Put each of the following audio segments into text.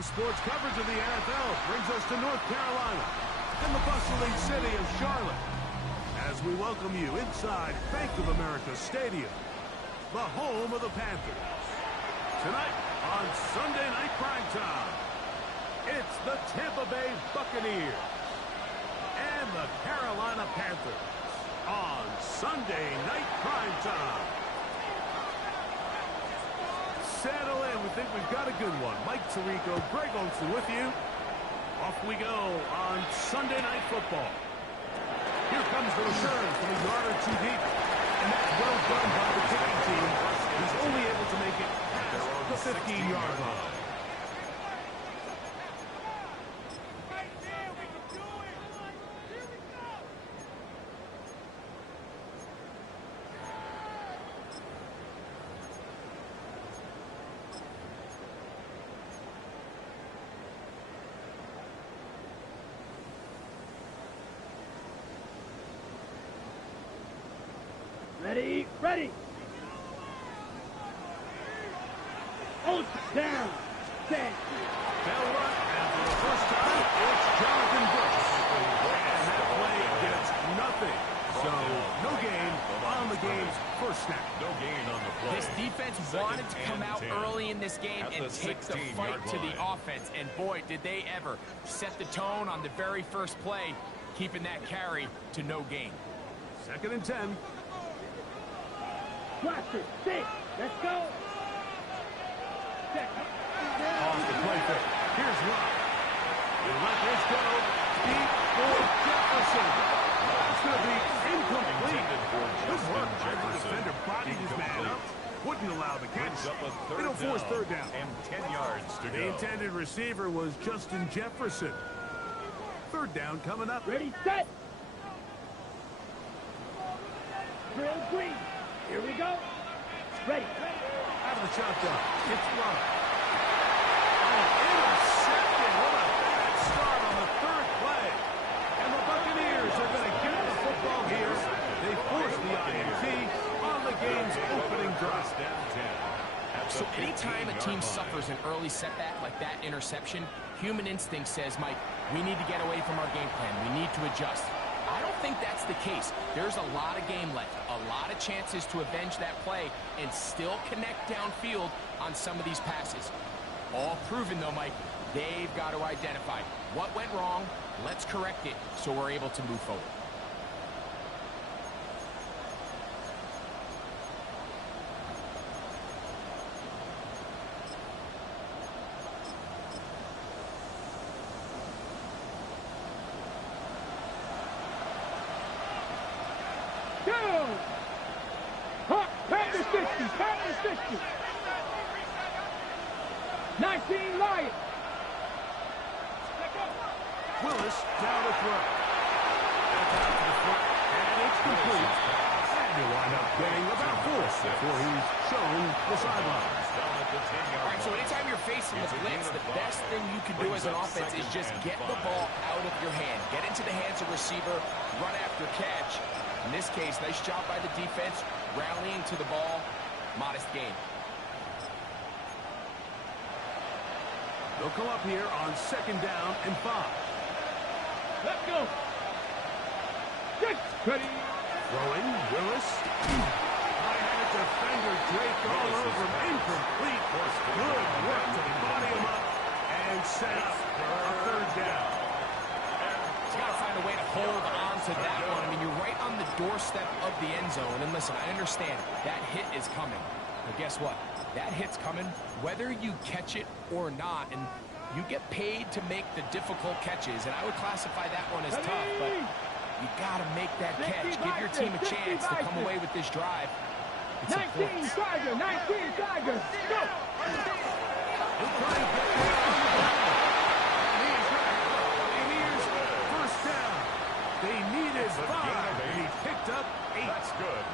Today's sports coverage of the NFL brings us to North Carolina and the bustling city of Charlotte as we welcome you inside Bank of America Stadium, the home of the Panthers. Tonight on Sunday Night Primetime, it's the Tampa Bay Buccaneers and the Carolina Panthers on Sunday Night Primetime. Settle in. We think we've got a good one. Mike Tirico, Greg Olsen with you. Off we go on Sunday Night Football. Here comes the return from a yard or two deep. And that's well done by the kicking team. He's only able to make it past the 15-yard line. Ready. Hold down. Set. They'll run, and for the first time, it's Jonathan Bucs. And that play gets nothing. So, no gain on the game's first snap. No gain on the play. This defense wanted to come out early in this game and take the fight to the offense. And boy, did they ever set the tone on the very first play, keeping that carry to no gain. 2nd and 10. Watch it. 6. Let's go. Off the play fake. Here's Rock. He'll let this go. Deep for Jefferson. That's going to be incomplete. Good work by the defender. Bodied his man up. Wouldn't allow the catch. They don't force third down. And 10 yards to go. The intended receiver was Justin Jefferson. 3rd down coming up. Ready, set. Drill green. Here we go. Ready. Out of the shotgun. It's Rock. Oh, intercepted. What a bad start on the 3rd play. And the Buccaneers are going to get the football here. They force the INT on the game's opening drive. So anytime a team suffers an early setback like that interception, human instinct says, Mike, we need to get away from our game plan. We need to adjust. I don't think that's the case. There's a lot of game left, a lot of chances to avenge that play and still connect downfield on some of these passes. All proven, though, Mike, they've got to identify what went wrong, let's correct it so we're able to move forward. Panthers 50. 19 Lions. Willis down to throw. That's out to the front, and it's complete. And he'll wind up getting about 4 before he's shown the sideline. All right, so anytime you're facing the blitz, the best thing you can do as an offense is just get the ball out of your hand. Get into the hands of receiver, run after catch. In this case, nice job by the defense, rallying to the ball, modest gain. They'll come up here on 2nd down and 5. Let's go. Ready. Throwing, Willis. High-headed defender draped all over him. Incomplete. Good work to body him up and set up a 3rd down. He's got to find a way to hold on to that one. I mean, you're right on the doorstep of the end zone. And listen, I understand that hit is coming. But guess what? That hit's coming whether you catch it or not. And you get paid to make the difficult catches. And I would classify that one as tough. But you got to make that catch. Give your team a chance to come away with this drive. It's 19 Tiger. 19 Tiger. Go. He'll try and get there on the ground. And he is right. Buccaneers first down. They needed 5, and he picked up 8. That's good.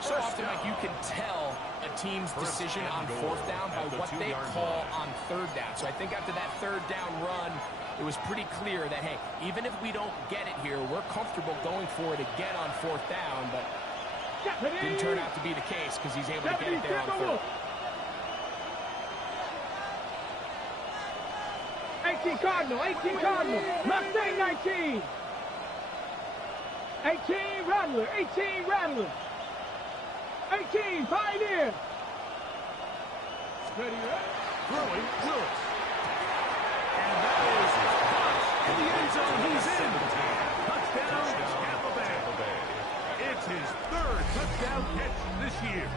So often, Mike, you can tell a team's decision on 4th down by what they call on 3rd down. So I think after that 3rd down run, it was pretty clear that, hey, even if we don't get it here, we're comfortable going for it again on 4th down, but didn't turn out to be the case because he's able to get it there on 3rd. 18 Cardinal, 18 Cardinal. Mustang 19. 18 Rattler, 18 Rattler. 18 Pioneer. Ready, Throwing Willis. And that is Bucs in the end zone. He's in. Touchdown, Tampa Bay. It's his third touchdown catch this year.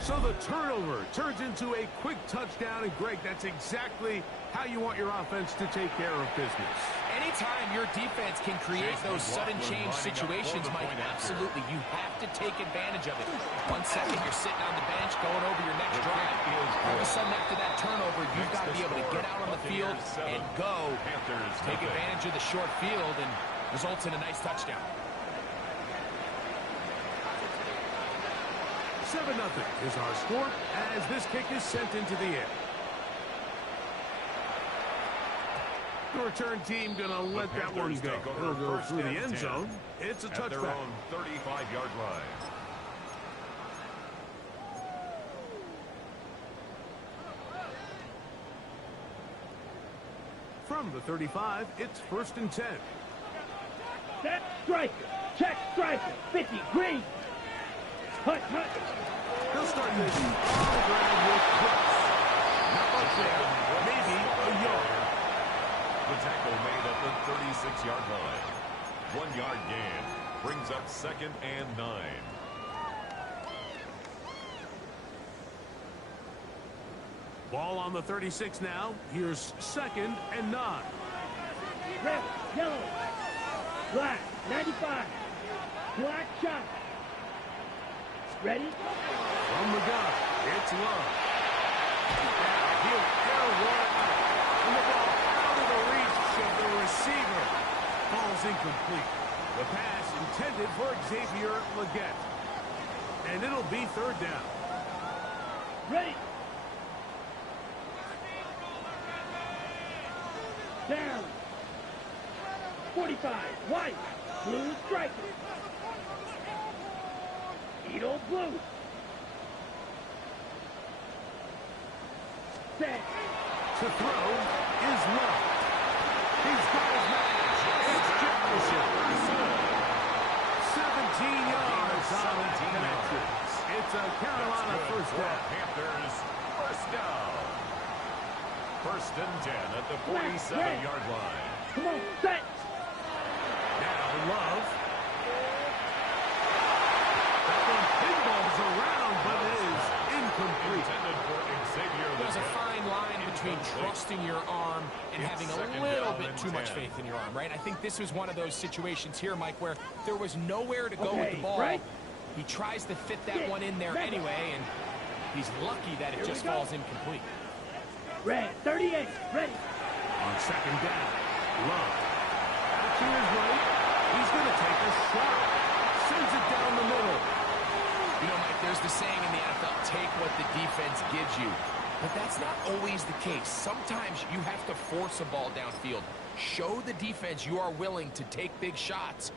So the turnover turns into a quick touchdown. And, Greg, that's exactly how you want your offense to take care of business. Anytime your defense can create those sudden change situations, Mike, absolutely, you have to take advantage of it. 1 second, you're sitting on the bench going over your next drive. All of a sudden, after that turnover, you've got to be able to get out on the field and go. Take advantage of the short field and results in a nice touchdown. 7-0 is our score as this kick is sent into the air. The return team going to let that one go. It'll go through the end zone. It's a touchback. At their own 35-yard line. From the 35, it's 1st and 10. set, striker. Check, striker. 50, green. Hut, hut. They'll start this on the ground with Bucs. Not much there. Maybe a yard. The tackle made at the 36-yard line. 1 yard gain brings up 2nd and 9. Ball on the 36 now. Here's 2nd and 9. Red, yellow, black, 95. Black shot. Ready? From the gun, it's Love. He'll air one out. And the ball out of the reach of the receiver. Ball's incomplete. The pass intended for Xavier Legette. And it'll be 3rd down. Ready? Down. 45, white, blue striker. Edo blue. Set. To throw is Love. He's got his man. It's Jefferson. 17 yards on the connection. It's a Carolina first down. Panthers first down. 1st and 10 at the 47-yard line. Come on, set. Now Love. That one pinballs around, but it is incomplete. Intended for Xavier There's a Legette. fine line between trusting your arm and having a little bit too much faith in your arm, right? I think this was one of those situations here, Mike, where there was nowhere to go with the ball. Right. He tries to fit that one in there anyway, and he's lucky that it just falls incomplete. Red, 38, ready. On 2nd down, Love. Out to his right. He's going to take a shot. Sends it down the middle. You know, Mike, there's the saying in the NFL, take what the defense gives you. But that's not always the case. Sometimes you have to force a ball downfield. Show the defense you are willing to take big shots.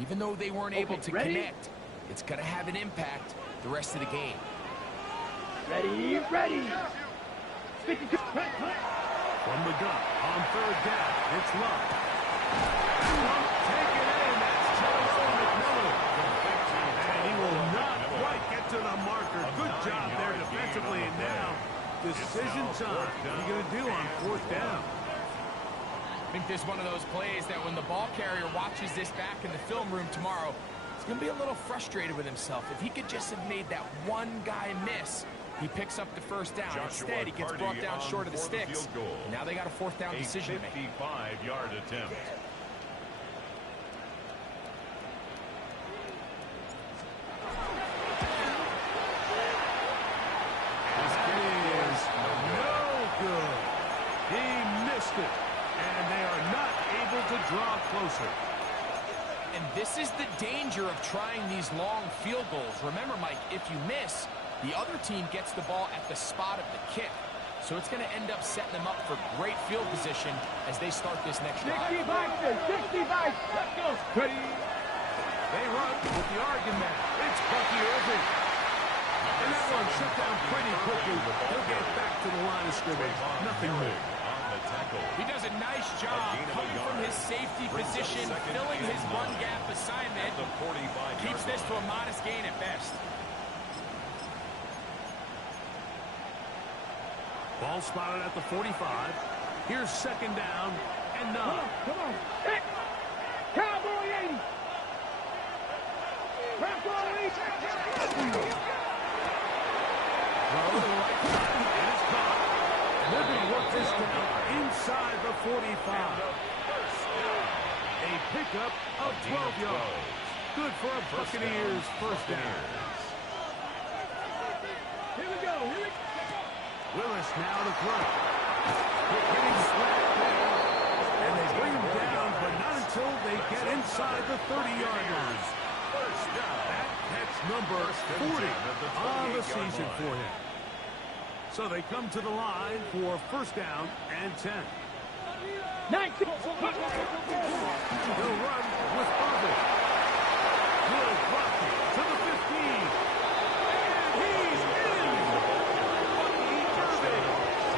Even though they weren't able to connect, it's going to have an impact the rest of the game. Ready, ready. 52, hut, hut. From the gun, on 3rd down, it's Love. Take it in, that's Charles McMillan. And he will not quite get to the marker. Good job there defensively, and now decision time. What are you going to do on 4th down? I think there's one of those plays that when the ball carrier watches this back in the film room tomorrow, he's going to be a little frustrated with himself. If he could just have made that one guy miss, he picks up the 1st down. Instead, he gets brought down short of the sticks. Now they got a 4th down decision to make. 55-yard attempt. Good. He missed it, and they are not able to draw closer. And this is the danger of trying these long field goals. Remember, Mike, if you miss, the other team gets the ball at the spot of the kick. So it's going to end up setting them up for great field position as they start this next drive. 60 Vikings, 60 Vikings. Let's go. Ready. They run with the Oregon man. It's Bucky Irving. And that one shut down pretty quickly. He'll get back to the line of scrimmage. Nothing more. He does a nice job coming from his safety position, filling his run gap assignment. Keeps this to a modest gain at best. Ball spotted at the 45. Here's second down and 9. Come on. Hit. Cowboy 80. Cowboy 80. Throw to the right side. It is caught. And they're going to work this down inside the 45. A pickup of 12 yards. Good for a Buccaneers first down. Here we go. Willis now to throw. Getting slapped there. And they bring him down, but not until they get inside the 30-yard line. That's number 40 on the season for him. So they come to the line for first down and 10. 19. They'll run with Harvey. Good blocking to the 15. And he's in. He does it.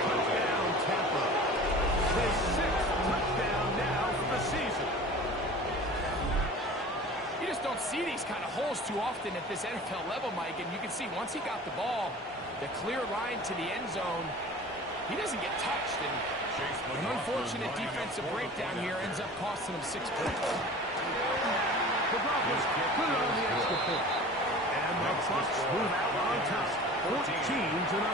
Touchdown, Tampa. His 6th touchdown now for the season. You just don't see these kind of holes too often at this NFL level, Mike. And you can see once he got the ball, the clear line to the end zone, he doesn't get touched. And an unfortunate defensive breakdown here ends up costing him 6 points. The Broncos put it on the extra point. And the Bucs move out on top. 14-0.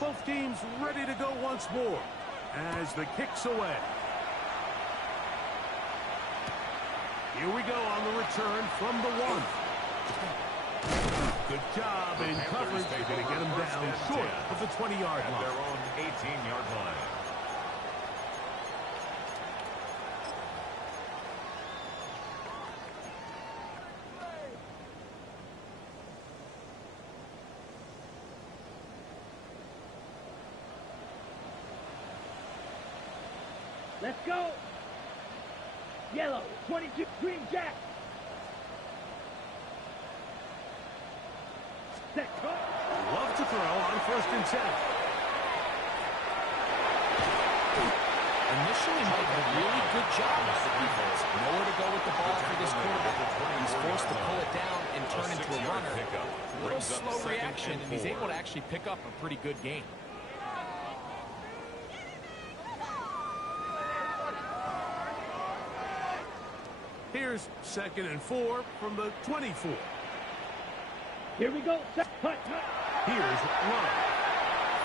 Both teams ready to go once more as the kick's away. Here we go on the return from the 1. Good job in coverage. They're going to get him down short of the 20-yard line. Their own 18-yard line. Let's go. Yellow, 22, green jack. Set, cut. Love to throw on first and 10. Initially, Mike, a really good job by the defense. Nowhere to go with the ball for this quarterback. He's forced to pull it down and turn into a runner. A little slow reaction, and he's able to actually pick up a pretty good game. Here's second and 4 from the 24. Here we go. Set, cut. Here's Love.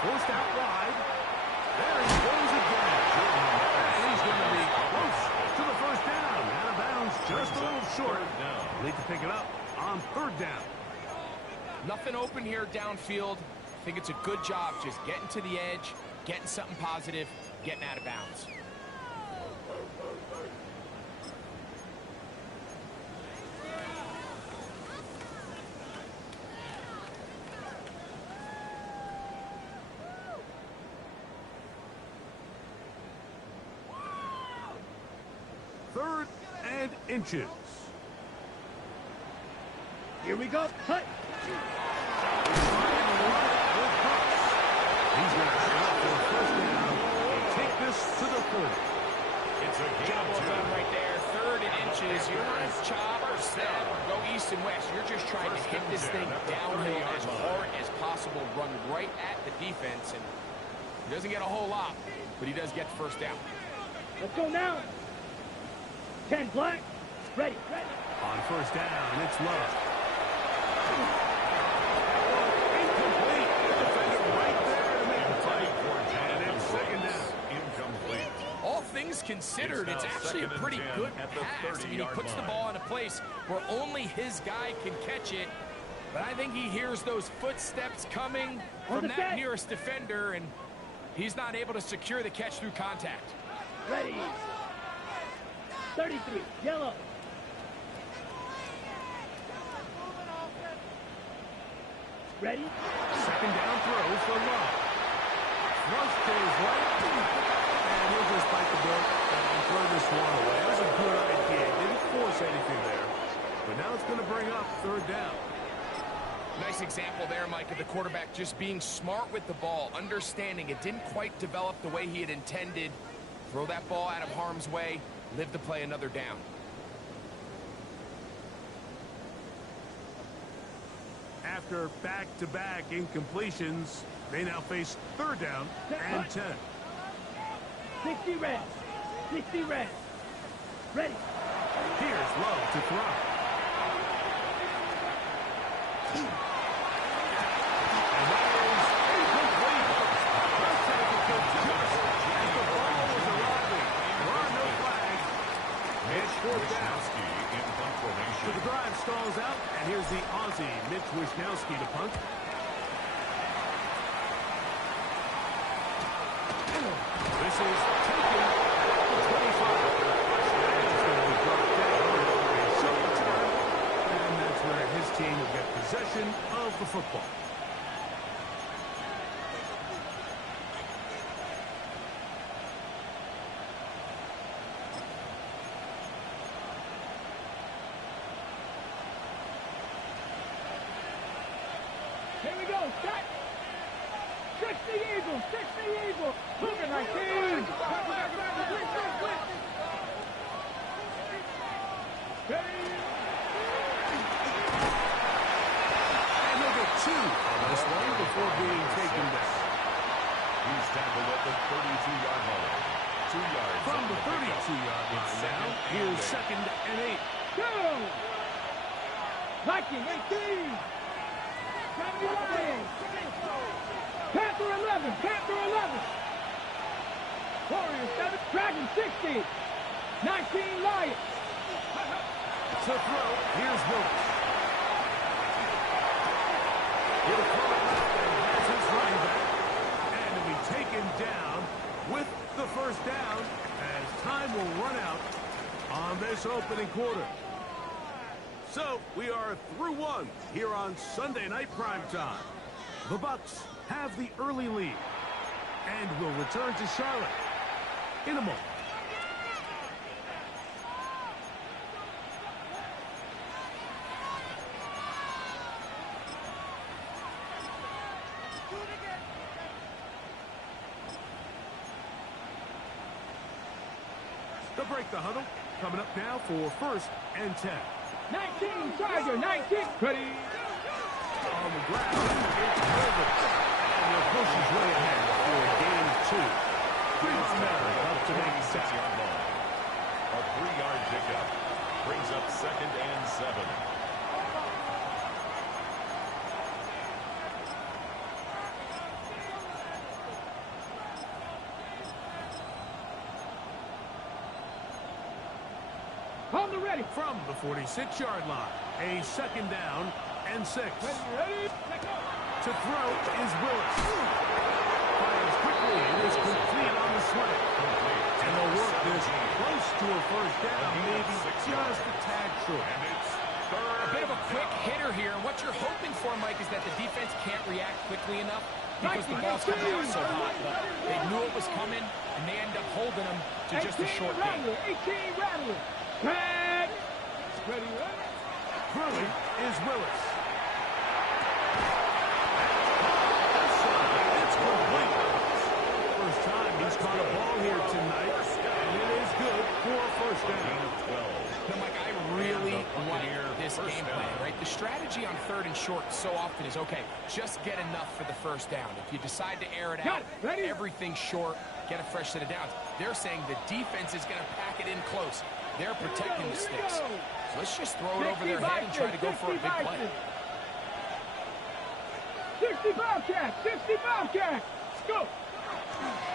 Forced out wide. There he goes again. And he's going to be close to the first down. Out of bounds, just a little short. Need to pick it up on third down. Nothing open here downfield. I think it's a good job just getting to the edge, getting something positive, getting out of bounds. Third and inches. Here we go. Cut. He's going to set up for a first down and take this to the 40. It's a Job well done right there. Third and inches. You don't want to chop or snap or go east and west. You're just trying to hit this thing downhill as hard as possible. Run right at the defense. And he doesn't get a whole lot, but he does get the first down. Let's go now. 10 black. Ready. On first down, it's Love. Incomplete. Defender right there to make the play. And it's second down. Incomplete. All things considered, it's actually a pretty good pass. I mean, he puts the ball in a place where only his guy can catch it. But I think he hears those footsteps coming from that nearest defender, and he's not able to secure the catch through contact. Ready. 33. Yellow. Ready. Second down throw for Love. flushed to his right. And he'll just bite the bullet and throw this one away. That was a good idea. Didn't force anything there. But now it's going to bring up third down. Nice example there, Mike, of the quarterback just being smart with the ball, understanding it didn't quite develop the way he had intended. Throw that ball out of harm's way, live to play another down. After back-to-back incompletions, they now face third down and 10. 60 red. 60 red. Ready. Here's Lowe to throw. And that is incomplete. Looks like it could just as the ball was arriving. There are no flags. It's fourth down. So the drive stalls out, and here's the Aussie, Mitch Wishnowski, to punt. This is taken at the 25. It's going to be brought down for a short return, and that's where his team will get possession of the football. Here we go. Set. 60 Eagles. 60 Eagles. Moving right there. And he'll get two on this one before being taken down. He's tackled at the 32-yard line. 2 yards From the pickup. 32-yard line now, here's second and 8. Go. Viking 18. 79. Panther 11. Panther 11. Warriors 7. Dragon 60. 19 Lions. To throw, here's Wilkes. He'll throw it left and has his running back. And to be taken down with the first down as time will run out on this opening quarter. So we are through one here on Sunday Night Primetime. The Bucs have the early lead and will return to Charlotte in a moment. They'll break the huddle. Coming up now for first and 10. 19 Tiger. 19. Ready. On the ground, it's over. And they'll push his way ahead for a gain of 2. Brings Mary up to make the 6-yard line. A 3-yard pickup brings up second and 7. On the ready. From the 46-yard line, a second down and 6. Ready. To throw is Willis. Fires quickly. It is complete on the slant. And they'll work this close to a first down, maybe just a tad short. And it's A third bit of a quick down. hitter here. What you're hoping for, Mike, is that the defense can't react quickly enough because the ball's coming out so hot. But they knew it was coming, and they end up holding them to just a short gain. Rattler. 18 Rattler. Tag. Ready. Throwing is Willis. It's complete. First time he's caught a ball here tonight, and it is good for a first down. Now, Mike, I really like this game plan, right? The strategy on third and short so often is, okay, just get enough for the first down. If you decide to air it out, everything short, get a fresh set of downs. They're saying the defense is going to pack it in close. They're protecting the sticks. So let's just throw it over their head and try to go for a big play. 60 Bobcat. 60 Bobcat. Let's go.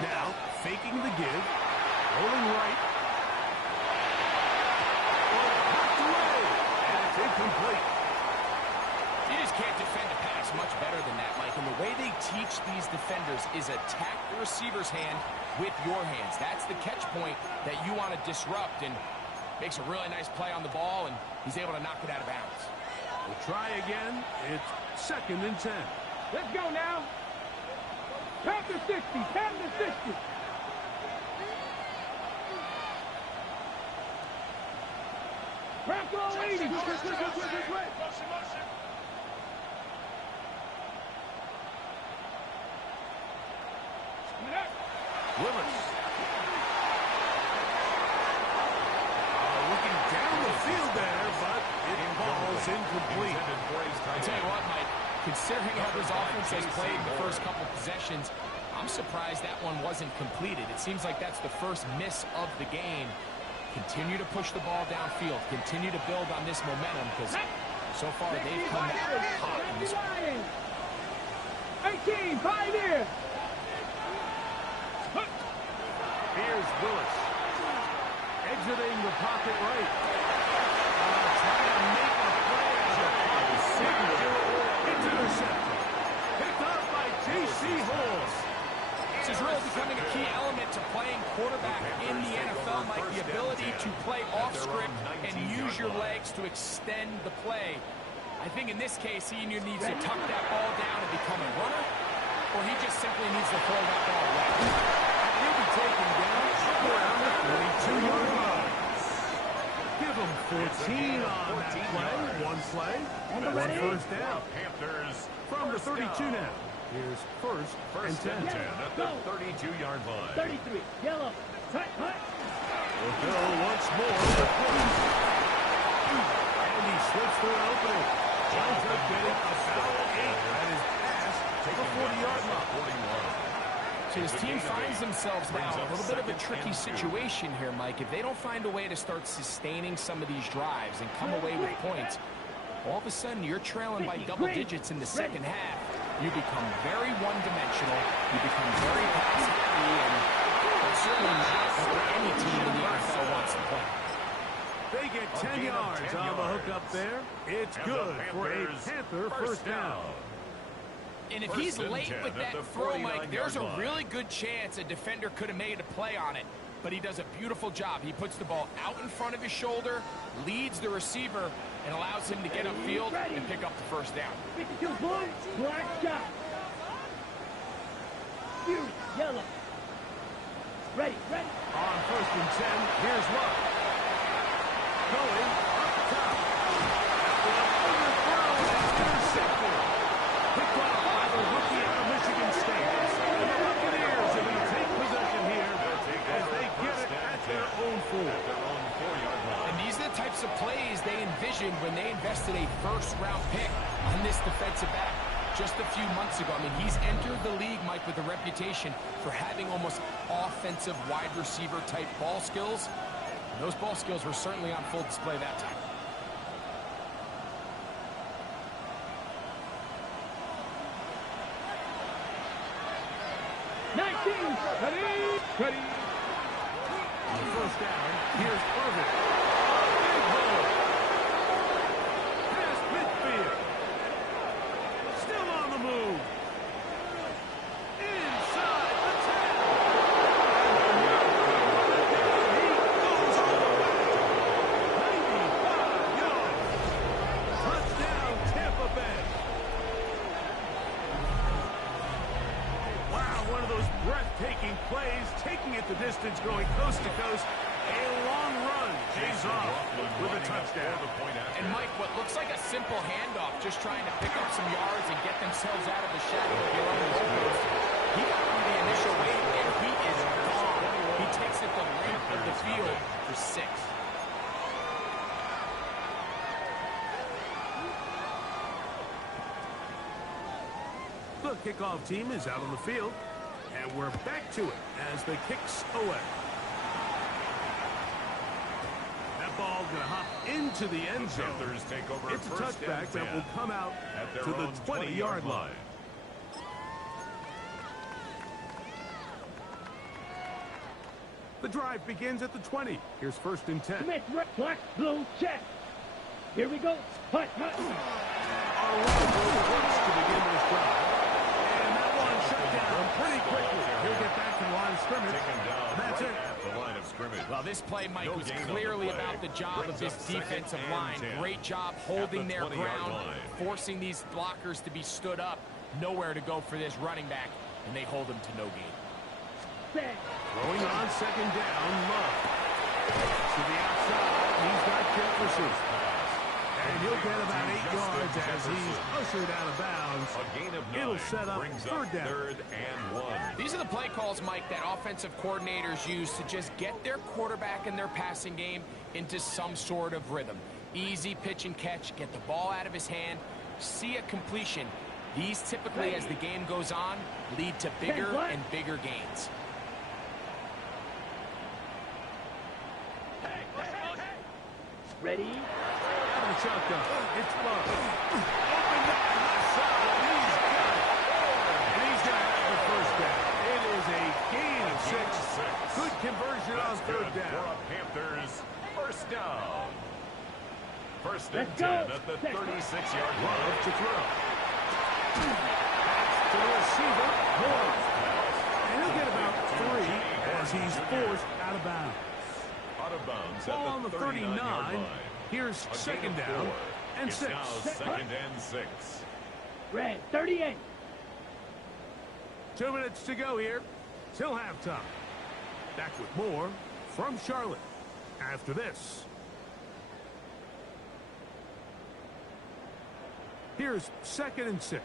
Now, faking the give, rolling right. Knocked away, and it's incomplete. You just can't defend a pass much better than that, Mike. And the way they teach these defenders is attack the receiver's hand with your hands. That's the catch point that you want to disrupt, and makes a really nice play on the ball, and he's able to knock it out of bounds. We'll try again. It's second and 10. Let's go now. Count to 60. Count to 60. Crack all 80. Willis. Looking down the field there, but it falls incomplete. I tell you what, Mike, considering how this offense has played the first couple possessions, I'm surprised that one wasn't completed. It seems like that's the first miss of the game. Continue to push the ball downfield. Continue to build on this momentum because so far they've come out hot in this one. 18, 5 here. Here's Willis. Exiting the pocket right. Trying to make a play. It's intercepted. Picked up by J.C. Holmes. This is really becoming a key element to playing quarterback in the NFL, Mike. The ability to play off script and use your legs to extend the play. I think in this case, he either needs to tuck that ball down and become a runner, or he just simply needs to throw that ball away. He'll be taken down around the 42-yard line. Give him 14 on that play. One play. One first down. Panthers From the 32 now. Here's first and 10. at the 32-yard line. 33, yellow. Hut. Will go once more with Bucs. And he slips through an opening. Winds up getting about 8 at his pass to the 40-yard line. 41. So his team finds themselves now in a little bit of a tricky situation here, Mike. If they don't find a way to start sustaining some of these drives and come away with points, all of a sudden you're trailing by double digits in the second half. You become very one-dimensional. You become very pass-heavy, and that's certainly not what any team in the NFL wants to play. They get 10 yards on the hook up there. It's good for a Panther first down. And if he's late with that throw, Mike, there's a really good chance a defender could have made a play on it. But he does a beautiful job. He puts the ball out in front of his shoulder, leads the receiver, and allows him to get upfield and pick up the first down. 52, blue, black shot. Fury, yellow. Ready. On first and 10, here's Luck. Going up top. After a underthrow, it's intercepted. Picked off by the rookie out of Michigan State. And the Buccaneers are going to take possession here as they get it at their own 4. And these are the types of plays they envisioned when they invested a first-round pick on this defensive back just a few months ago. I mean, he's entered the league, Mike, with a reputation for having almost offensive wide receiver type ball skills. And those ball skills were certainly on full display that time. Ready. On first down, here's Irvin. Big hole. Past midfield. Still on the move. Inside the 10. He goes all the way. 95 yards. Touchdown, Tampa Bay. Wow, one of those breathtaking plays, taking it the distance, going coast to coast. A long run pays off with a touchdown. And Mike, what looks like a simple handoff, just trying to pick up some yards and get themselves out of the shadow of their own goalpost. He got through the initial wave, and he is gone. He takes it the length of the field for 6. The kickoff team is out on the field, and we're back to it as the kick's away. That ball's going to hop into the end zone. It's a touchback that will come out to the 20-yard line. The drive begins at the 20. Here's first and 10. Smith, black, blue, check. Here we go. Hut. Our runner works to begin this drive. And that one shut down pretty quickly. He'll get back to the line of scrimmage. That's it. The line of scrimmage. Well, this play, Mike, was clearly about the job of this defensive line. Great job holding their ground, forcing these blockers to be stood up. Nowhere to go for this running back. and they hold him to no gain. Throwing on second down, Love. To the outside, he's got Jefferson. And he'll get about 8 yards as he's ushered out of bounds. A gain of 9. It'll set up brings third down. 3rd and 1. These are the play calls, Mike, that offensive coordinators use to just get their quarterback and their passing game into some sort of rhythm. Easy pitch and catch, get the ball out of his hand, see a completion. These typically, as the game goes on, lead to bigger and bigger gains. Ready? Out of the shotgun. It's Love. Open down left side. He's got it. And he's going to have the first down. It is a gain of 6. Good conversion on third down. For a Panthers first down. First and Let's 10 go. at the 36-yard Love line. to throw. Pass to the receiver. Moore. And he'll get about 3 as he's forced out of bounds. Out of bounds Ball on at the the 39-yard 39. line. Here's A second gain of down 4. and It's 6. now 2nd and 6. Red, 38. 2 minutes to go here till halftime. Back with more from Charlotte after this. Here's 2nd and 6.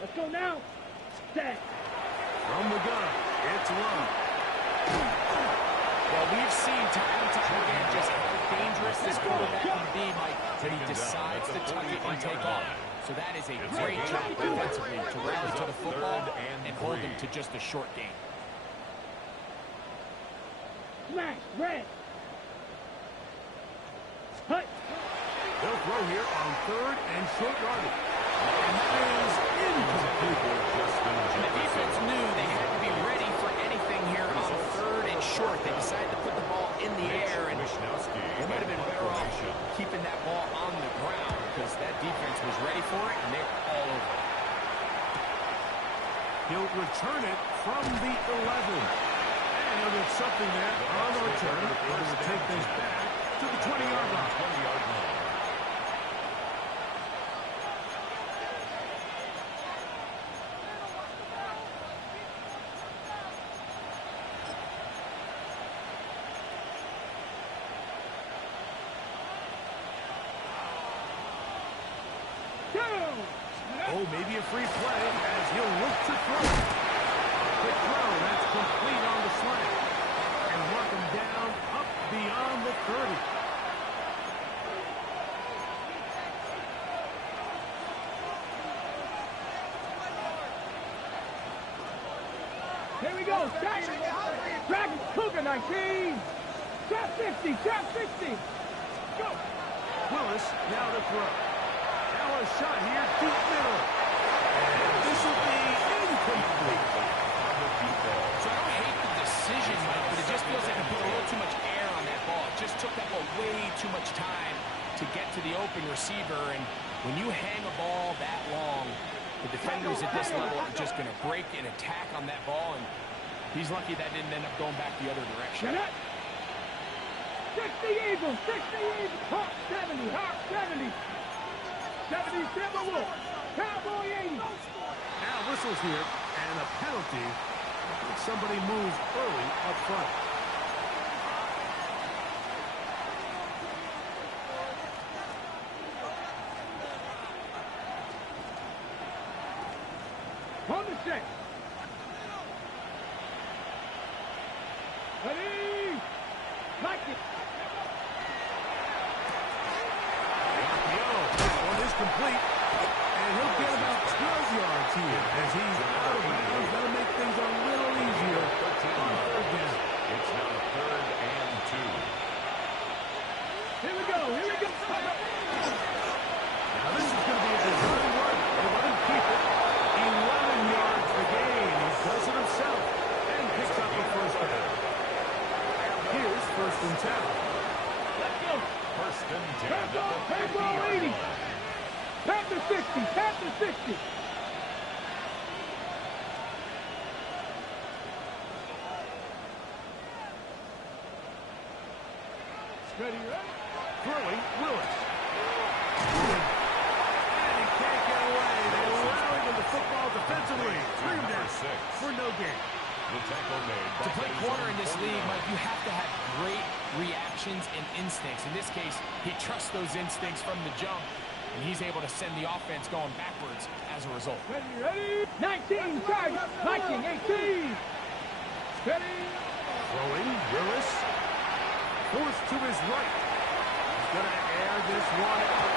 Let's go now. Set. From the gun, it's Love. Well, we've seen time and time again just how dangerous this quarterback can be, Mike, when he decides to tuck it and take off. So that is a great job defensively to rally to the football and hold him to just a short gain. Smash. Red. Hut. They'll throw here on 3rd and short yardage. And that is incomplete. And the defense knew they had to be ready for anything here on 3rd and short. They decided to put the ball in the air, and they might have been better off keeping that ball on the ground because that defense was ready for it, and they were all over it. He'll return it from the 11. And he'll get something there on the return. Able to take this back to the 20-yard line. 20-yard line. Oh, maybe a free play as he'll look to throw. Quick throw, that's complete on the slant. And mark him down up beyond the 30. Here we go. Dragon Cougar 19. Trap 50. Trap 50. Go. Willis now to throw. Now a shot here, deep middle. And this will be incomplete. So I don't hate the decision, Mike, but it just feels like it put a little too much air on that ball. It just took that ball way too much time to get to the open receiver. And when you hang a ball that long, the defenders at this level are just going to break and attack on that ball. And he's lucky that didn't end up going back the other direction. 60 Eagles. 60 Eagles. Hawk 70. Hawk 70. 70 Timberwolves. Cowboy 80. Now whistles here, and a penalty if somebody moves early up front. On the set. Ready. Like it. One is complete, and he'll get about 12 yards here as he's out of bounds. That'll make things a little easier on 3rd down. It's now 3rd and 2. Here we go. Here we go. Now this is going to be a design run. They let him keep it. 11 yards the gain. He does it himself and picks up the first down. Here's 1st and 10. Let's go. 1st and 10 at the Panther 50-yard 80. line. Panther 60. Panther 60. Ready, ready? Throwing, Willis. And he can't get away. They allow him in the you have to have great reactions and instincts. In this case, he trusts those instincts from the jump, and he's able to send the offense going backwards as a result. Ready? 19, charge! 19, 18! Steady! Throwing, Willis. Forced to his right. He's going to air this one out.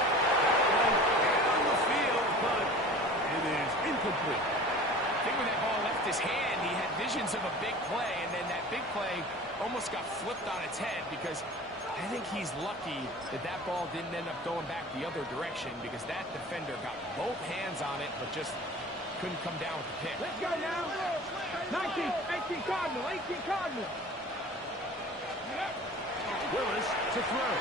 Down the field, but it is incomplete. I think when that ball left his hand, he had visions of a big play, and then that big play almost got flipped on its head because I think he's lucky that that ball didn't end up going back the other direction because that defender got both hands on it but just couldn't come down with the pick. Let's go now! 19, 18 Cardinal, 18 Cardinal! Willis to throw.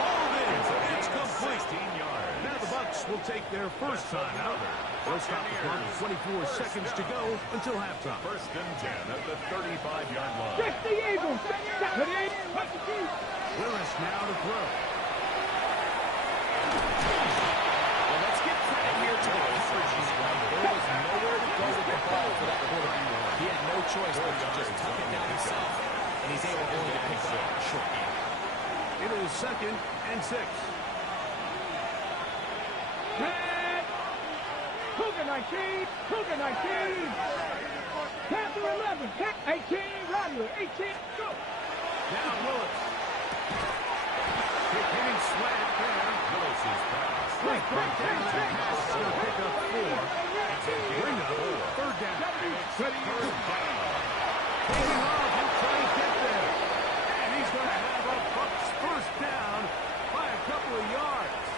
Holding. It's complete. 16 yards. Now the Bucs will take their first time out. They'll stop the clock with 24 seconds to go until halftime. First and 10 at the 35-yard line. 60 Eagles! Willis now to throw. Well, let's give credit here to the coverage unit. There was nowhere to go with the ball for that quarterback. He had no choice but to just tuck it down himself, and he's able only to pick up a short game. It is 2nd and 6. Cougar 19, Cougar 19! Panther 11, 18, Rattler, 18, go! Now Willis. Hitting slant there. Willis's pass. Quick break down that pass. Going to pick up 4. Bring up 3rd down. Taking off and trying to get there. And he's going to have a Bucs first down by a couple of yards.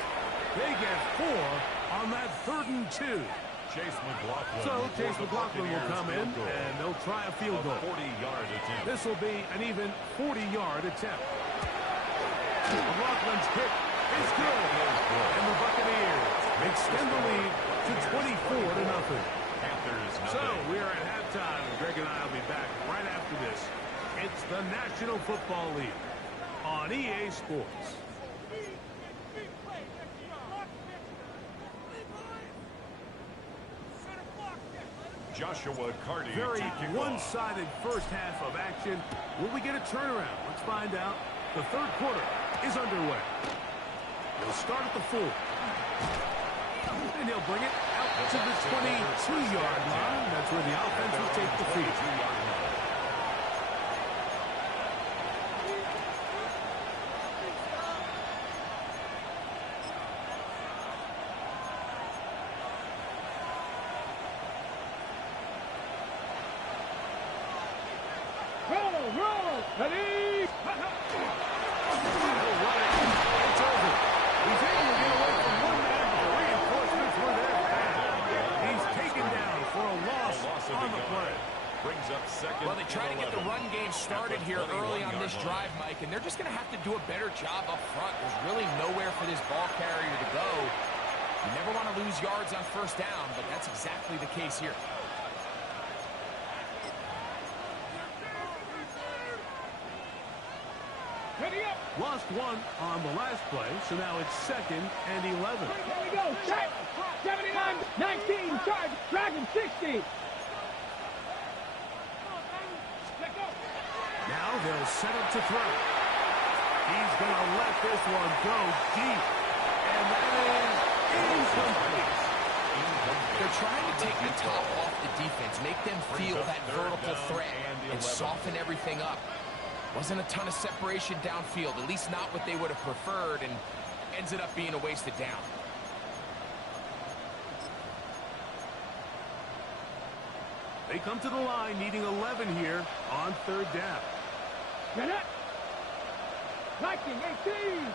They get 4 on that 3rd and 2. Chase McLaughlin. So Chase McLaughlin will come in, and they'll try a field goal. 40-yard attempt. This will be an even 40-yard attempt. McLaughlin's kick is good. And the Buccaneers extend the lead to 24-0. Panthers So nothing. we are at halftime. Greg and I will be back right after this. It's the National Football League on EA Sports. Joshua Carty. Very to kick off. one-sided first half of action. Will we get a turnaround? Let's find out. The 3rd quarter is underway. He'll start at the 4. And he'll bring it out to the 22-yard line. That's where the offense will take the field. 22-yard line. Roll! Ready? It's over. He's able to get away from one man, but the reinforcements were there fast. He's taken down for a loss on the play. Brings up 2nd. Well, they try to get the run game started here early on this drive, Mike, and they're just going to have to do a better job up front. There's really nowhere for this ball carrier to go. You never want to lose yards on first down, but that's exactly the case here. Ready up! Lost 1 on the last play, so now it's 2nd and 11. Here we go! Check! 79, 19, charge! Dragon 60! Now they'll set up to throw. He's going to let this one go deep. And that is incomplete. They're trying to take the top off the defense, make them feel that vertical threat, and soften everything up. Wasn't a ton of separation downfield, at least not what they would have preferred, and ends it up being a wasted down. They come to the line needing 11 here on 3rd down. Get it! 19, 18!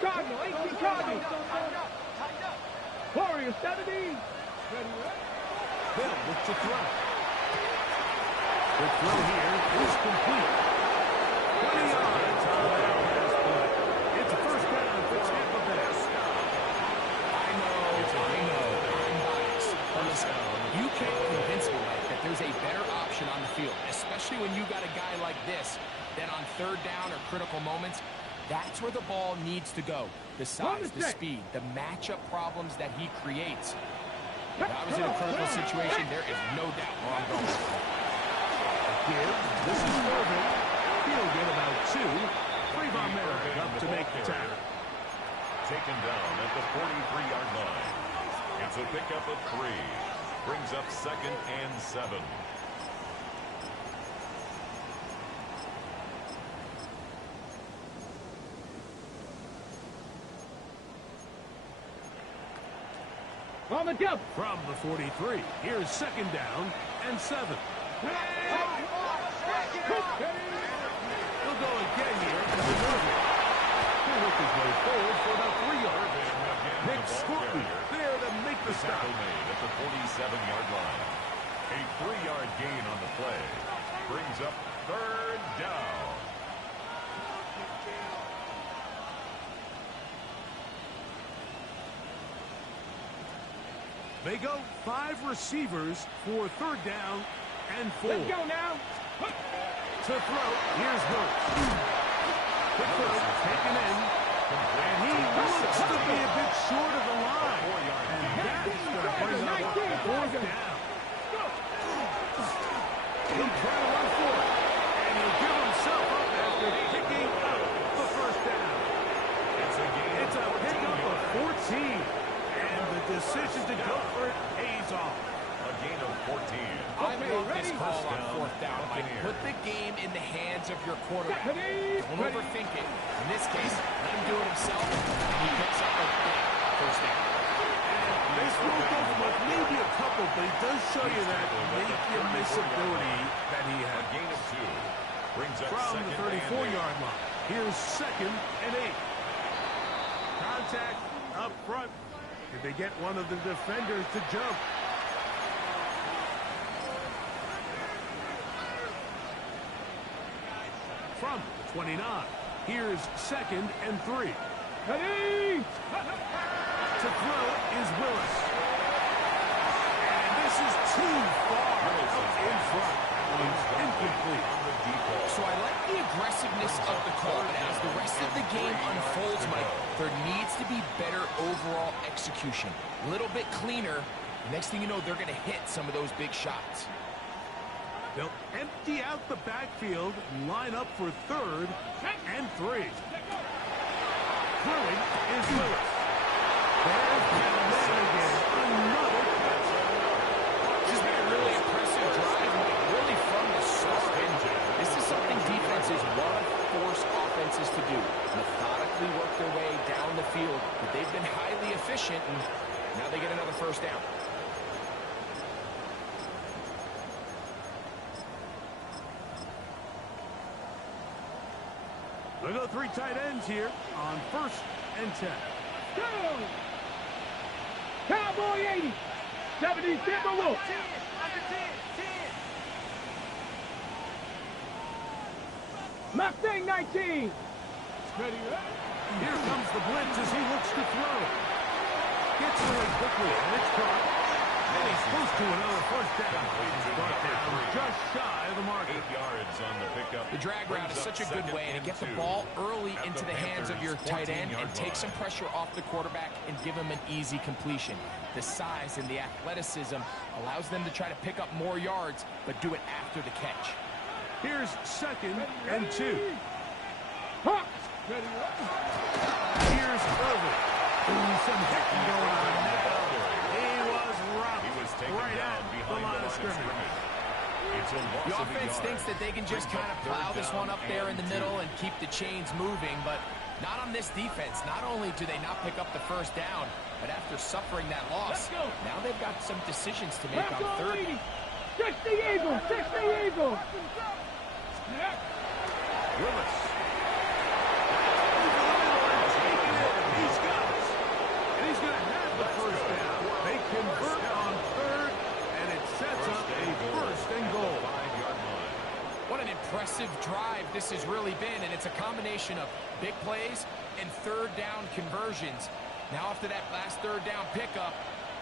Cardinal, 18 Cardinal! Warrior 70! Ready, Bill looks to throw. The throw here is complete. 20 yards on that pass play. It's a first down for Tampa Bay. I know, I'm biased. But listen, you can't convince me, Mike, that there's a better option on the field, especially when you got a guy like this, that on 3rd down or critical moments, That's where the ball needs to go. The size, the speed, the matchup problems that he creates. If I was in a critical situation, there is no doubt where I'm going. Here, this is Irvin. He'll get about 2. Von Merrick up to make the tackle. Taken down at the 43-yard line. It's a pickup of 3. Brings up 2nd and 7. On the jump. From the 43, here's 2nd down and 7. He'll go again here as a movement. He'll work his way forward for about 3 yards. Nick Scotty there to make the stop. Made at the 47-yard line. A 3-yard gain on the play. Brings up 3rd down. They go 5 receivers for 3rd down and 4. Let's go now. To throw, here's Bucs. The throw taken in, and he looks to be a bit short of the line. And that's going to bring up 4th down. He'll try to run for it, and he'll give himself up after picking up the 1st down. It's a pickup of 14. The decision to go for it pays off. A gain of 14. I love this call on 4th down, Mike. Put the game in the hands of your quarterback. Don't overthink it. In this case, let him do it himself, and he picks up a big 1st down. And this won't go for much, maybe a couple, but it does show you that make-you-miss ability that he has. A gain of 2. Brings up from the 34-yard line. Here's 2nd and 8. Contact up front. Did they get one of the defenders to jump? From the 29, here's 2nd and 3. Ready? To throw is Willis. And this is too far up in front. Incomplete. So I like the aggressiveness of the call, but as the rest of the game unfolds, Mike, there needs to be better overall execution. A little bit cleaner. Next thing you know, they're going to hit some of those big shots. They'll empty out the backfield, line up for 3rd and 3. Throwing is Willis. There's that man again. Another catch. This has been a really impressive drive, Mike, really from the start. This is something defenses want to force offenses to do. Methodically work their way down the field, but they've been highly efficient, and now they get another 1st down. They go 3 tight ends here on 1st and 10. Go! Cowboy 80. 70 Timberwolves. Mustang 19. Ready, Here comes the blitz as he looks to throw. Gets away quickly, and it's caught. And he's close to another 1st down. Brought down just shy of the mark. 8 yards on the pickup. The drag route is such a good way to get the ball early into the hands of your tight end and take some pressure off the quarterback and give him an easy completion. The size and the athleticism allows them to try to pick up more yards, but do it after the catch. Here's 2nd and 2. Here's Irvin. Some hitting going on there. He was robbed. He was taken right down at behind the line of scrimmage. It's a loss The of a offense yard. thinks that they can just kind of plow this one up there in the middle and keep the chains moving, but not on this defense. Not only do they not pick up the 1st down, but after suffering that loss, now they've got some decisions to make on 3rd. 60 Eagles. 60 Eagles. Willis. He's got it. And he's going to have the 1st down. They convert on 3rd, and it sets up a 1st and goal. 5-yard line. What an impressive drive this has really been, and it's a combination of big plays and 3rd down conversions. Now after that last 3rd down pickup,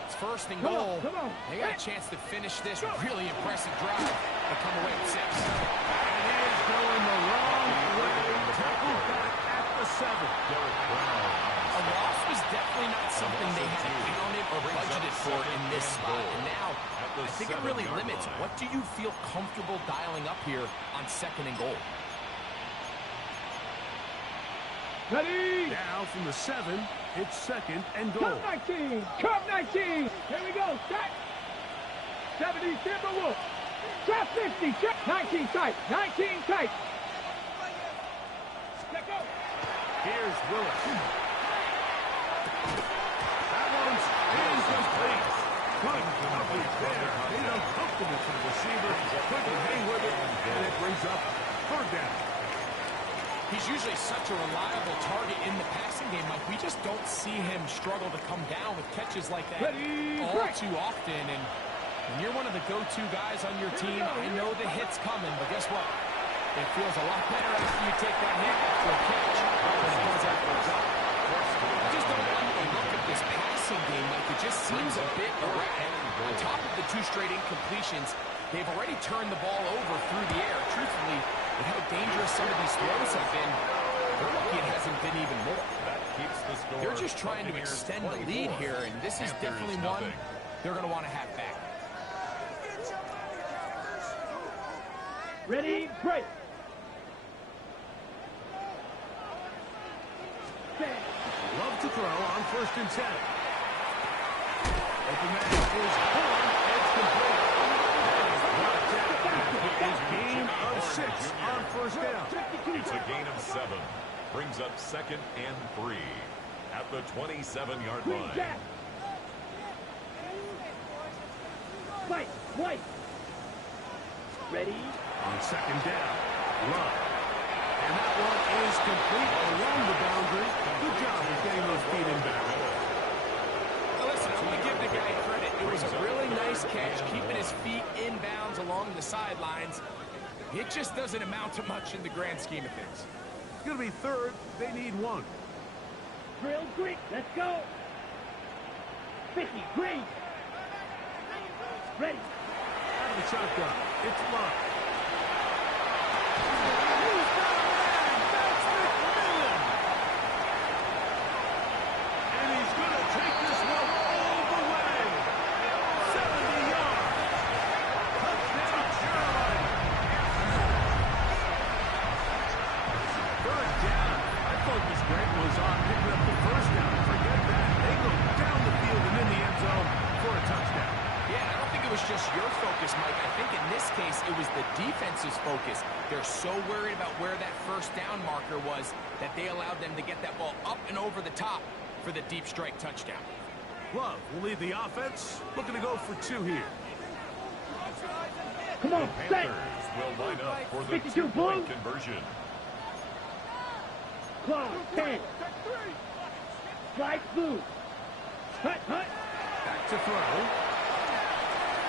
it's 1st and goal. Come on. They got a chance to finish this really impressive drive and come away with 6. And he is going the wrong way. Tackled back at the What do you feel comfortable dialing up here on 2nd and goal? Ready? Now from the 7, it's 2nd and goal. Cup 19. Cup 19. Here we go. Set. 70 Timberwolves. Trap 50. Trap 19 tight. 19 tight. Let go. Here's Willis. That one's incomplete. Good coverage there. Made uncomfortable for the receiver. Couldn't hang with it, and it brings up 3rd down. He's usually such a reliable target in the passing game, Mike. We just don't see him struggle to come down with catches like that all too often. And when you're one of the go-to guys on your team, I know the hit's coming, but guess what? It feels a lot better after you take that hit for a catch than it does after a drop. I just don't like the look of this passing game. Like, it just seems a bit erratic. On top of the 2 straight incompletions, they've already turned the ball over through the air. Truthfully, with how dangerous some of these throws have been, they're lucky it hasn't been even more. That keeps the score. They're just trying to extend the lead here, and this is definitely one they're going to want to have back. Ready? Break. Love to throw on 1st and 10. Open man is Horn. It's complete. It is gain of 6 on 1st down. It's a gain of 7. Brings up 2nd and 3 at the 27-yard line. Fight. White. Ready? On 2nd down, Love. And that one is complete along the boundary. Good job of getting those feet in bounds. Now listen, I'm going to give the guy credit. It was a really nice catch, keeping his feet in bounds along the sidelines. It just doesn't amount to much in the grand scheme of things. It's going to be 3rd. They need 1. Drill Greek. Let's go. 50. Green. Ready. Out of the shotgun. It's Love. Just your focus, Mike. I think in this case, it was the defense's focus. They're so worried about where that 1st down marker was that they allowed them to get that ball up and over the top for the deep strike touchdown. Love will lead the offense. Looking to go for 2 here. Come on, The Panthers will line up for the 2-point conversion. Claw, 10. Strike blue. Hut, hut. Back to throw.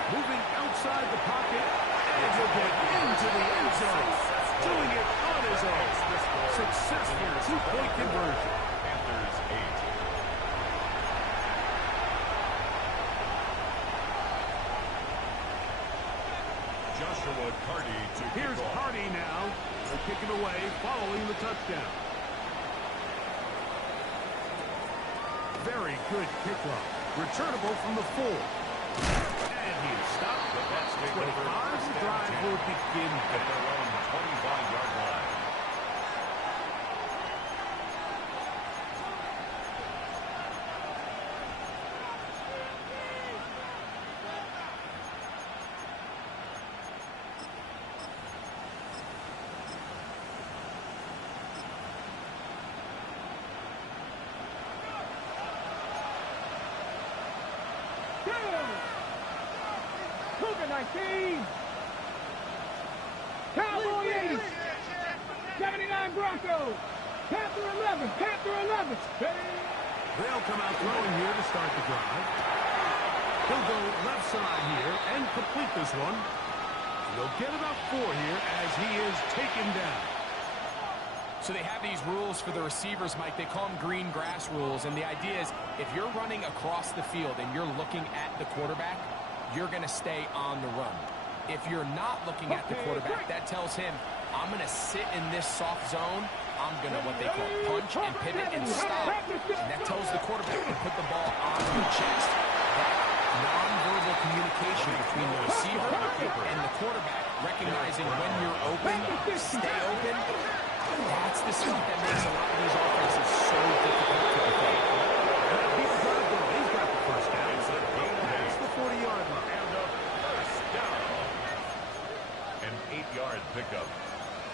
Moving outside the pocket, and he'll get into the end zone. Doing it on his own. Successful 2-point conversion. Panthers 8. Joshua Carty to Here's kick off. Hardy now. They're kicking away following the touchdown. Very good kickoff. Returnable from the 4. And he is stopped. The Bucs take 25. over first The down drive 10 will begin at there. their own 25-yard line. Cougar 19. Cowboy 80. 79 Broncos. Panther 11. Panther 11. They'll come out throwing here to start the drive. He'll go left side here and complete this one. They'll get about 4 here as he is taken down. So they have these rules for the receivers, Mike. They call them green grass rules. And the idea is if you're running across the field and you're looking at the quarterback, you're going to stay on the run. If you're not looking at the quarterback, that tells him, I'm going to sit in this soft zone. I'm going to, what they call, punch and pivot and stop. And that tells the quarterback to put the ball on your chest. That nonverbal communication between the receiver and the quarterback, recognizing when you're open, stay open. That's the stuff that makes a lot of these offenses so difficult to defend. He's got the first down. That's the 40-yard line. And a first down. An 8-yard pickup.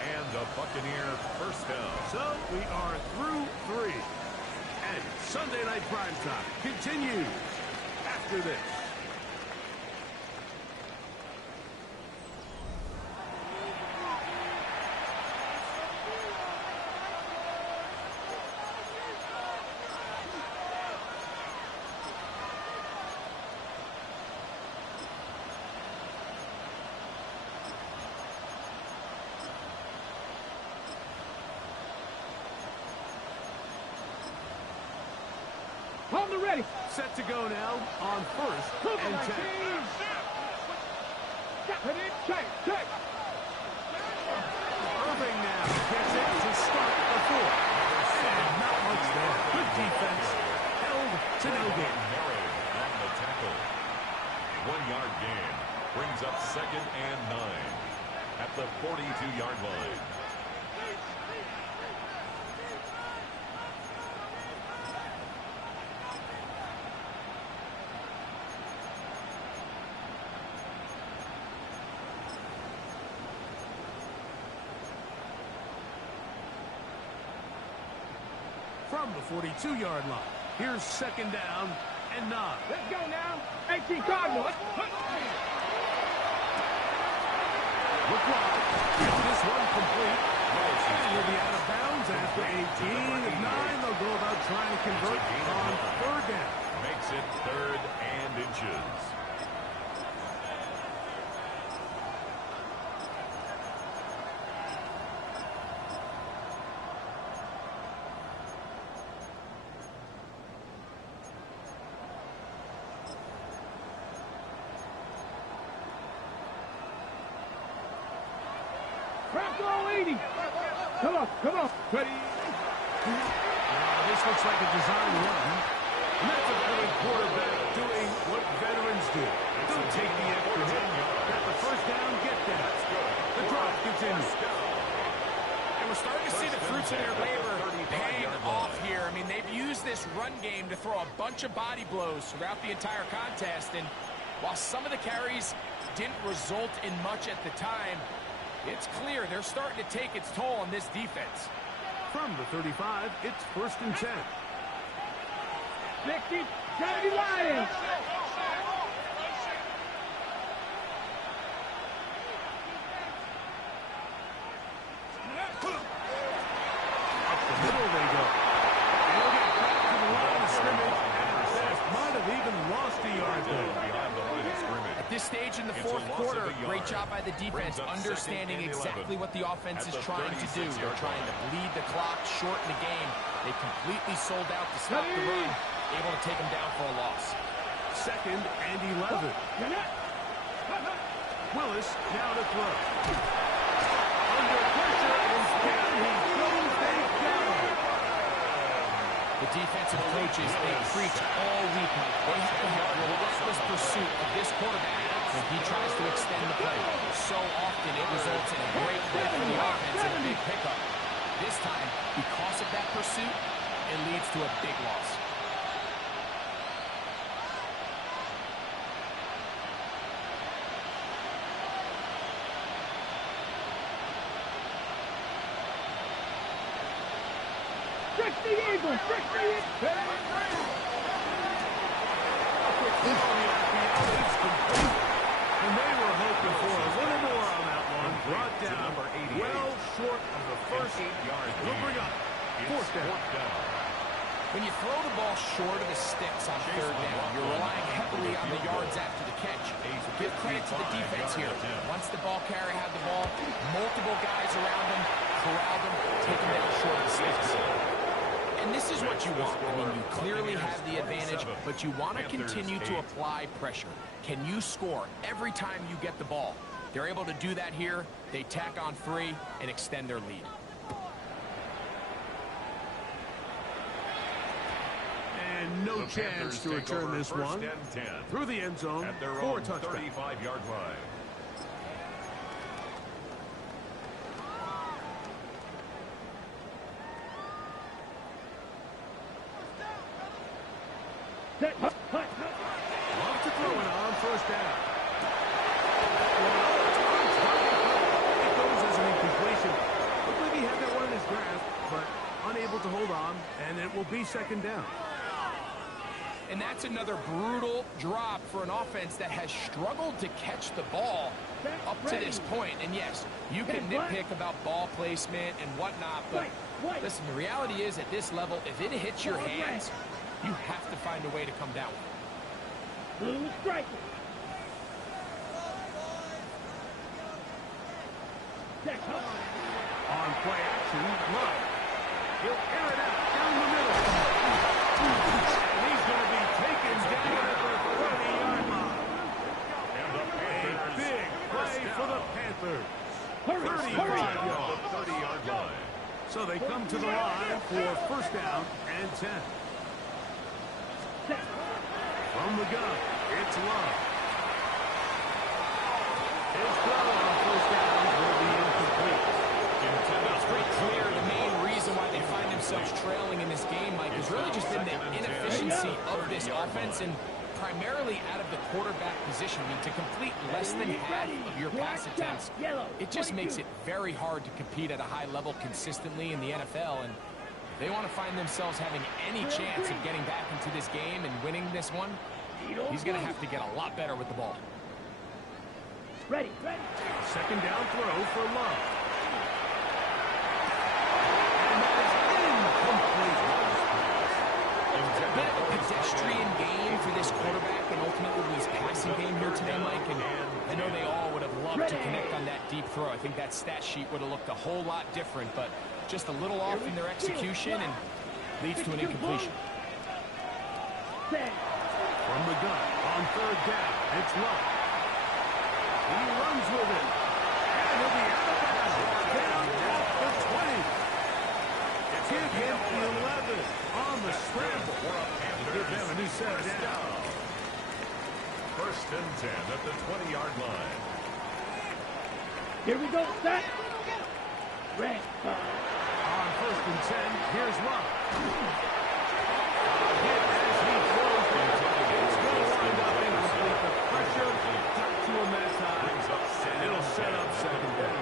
And a Buccaneer first down. So we are through 3. And Sunday Night Primetime continues after this. On the ready. Set to go now on 1st and 10. Check. Irving now gets it to start the 4th. And not much there. Good defense. Held to no gain. Murray on the tackle. 1-yard gain. Brings up 2nd and 9 at the 42-yard line. From the 42-yard line. Here's 2nd down and 9. Let's go now. 18 Cardinals. LeBron gets this one complete. And he'll be out of bounds after a gain of 9. They'll go about trying to convert on 3rd down. Makes it 3rd and inches. Franco 80. Come on. Ready. This looks like a design run. And that's a veteran quarterback doing what veterans do. Don't take the extra hit. Got the first down, get that. The drive continues. And we're starting to see the fruits of their labor paying off here. I mean, they've used this run game to throw a bunch of body blows throughout the entire contest. And while some of the carries didn't result in much at the time, it's clear they're starting to take its toll on this defense. From the 35, it's 1st and 10. 60, 70 Lions. Up the middle they go. And they'll get back to the line of scrimmage. And Best might have even lost a yard there. Behind the line of scrimmage. At this stage in the 4th quarter, great job by the defense, understanding exactly what the offense is trying to do. They're trying to bleed the clock, shorten the game. They completely sold out to stop the run, able to take them down for a loss. 2nd and 11. Willis now to throw. Under pressure, and down he goes. They down. The defensive coaches, they preach all week, Mike. They have to have relentless pursuit of this quarterback when he tries to extend the play. So often it results in a great play for the offense and a big pickup. This time, because of that pursuit, it leads to a big loss. Eagles. And they were hoping for a little more on that one. Brought down well short of the first. They'll bring up 4th down. When you throw the ball short of the sticks on 3rd down, you're relying heavily on the yards after the catch. So give credit to the defense here. Once the ball carrier had the ball, multiple guys around him, corral them, take them down short of the sticks. And this is what you want. I mean, you clearly have the advantage, but you want to continue to apply pressure. Can you score every time you get the ball? They're able to do that here. They tack on 3 and extend their lead. And no a chance to return this one through the end zone at their for a own touchdown. 35-yard line. Love to throw it on first down. It goes as an incompletion. Looked like he had that one in his grasp, but unable to hold on, and it will be second down. And that's another brutal drop for an offense that has struggled to catch the ball up to this point. And yes, you can nitpick about ball placement and whatnot, but listen, the reality is at this level, if it hits your hands, you have to find a way to come down. Blue striker. On play action, Love. He'll air it out down the middle. And he's going to be taken down at the 30-yard line. A big play for the Panthers. 35 yards. 30-yard line. So they come to the line for first down and 10. From the gun, it's Love. His throw on first down will be incomplete. It's pretty clear the main reason why they find themselves trailing in this game, Mike, has really just been the inefficiency of this offense and primarily out of the quarterback position. I mean, to complete less than half of your pass attempts, it just makes it very hard to compete at a high level consistently in the NFL. And if they want to find themselves having any chance of getting back into this game and winning this one, he's going to have to get a lot better with the ball. Ready. Second down throw for Love. And that is incomplete. A bit of a pedestrian game for this quarterback and ultimately his passing game here today, Mike. And I know they all would have loved to connect on that deep throw. I think that stat sheet would have looked a whole lot different, but just a little off in their execution and leads to an incompletion. From the gun, on third down, it's Love. He runs with it. And he'll be out of bounds. Down at the 20. Give him 11 on the scramble. Give them a new set down. First and 10 at the 20-yard line. Here we go, set. Red. On first and 10, here's Love. Hit as he throws it. It's going to wind up incomplete. The pressure got to him that time. And it'll set up second down.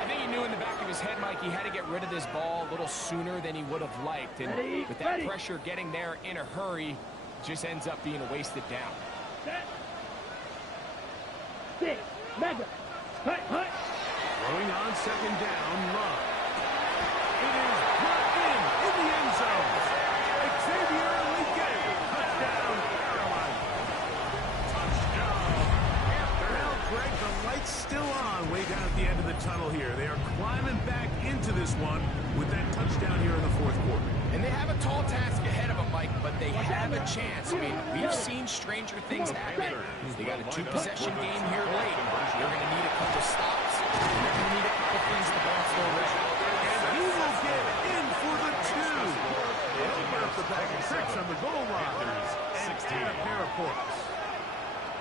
I think he knew in the back of his head, Mike, he had to get rid of this ball a little sooner than he would have liked. And with that pressure getting there in a hurry, it just ends up being a wasted down. Set. Six. Mega. Hut. Throwing on second down, Love. It is brought in the end zone. Xavier Legay, touchdown, Carolina. Touchdown. Well, Greg, the light's still on way down at the end of the tunnel here. They are climbing back into this one with that touchdown here in the fourth quarter. And they have a tall task ahead of them, Mike, but they have a chance. I mean, we've seen stranger things happen. They got a two-possession game here late. They're going to need a couple stops. They're going to need a couple things to bounce their way. And he will get in for the two. He'll get up the bag of tricks on the goal line. And add a pair of points.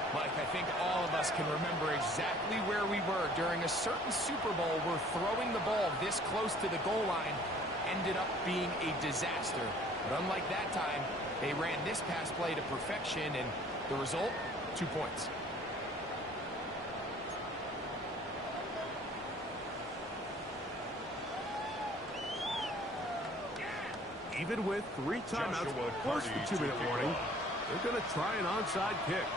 Mike, I think all of us can remember exactly where we were during a certain Super Bowl where throwing the ball this close to the goal line ended up being a disaster. But unlike that time, they ran this pass play to perfection, and the result, 2 points. Even with 3 timeouts plus the 2-minute warning, they're going to try an onside kick.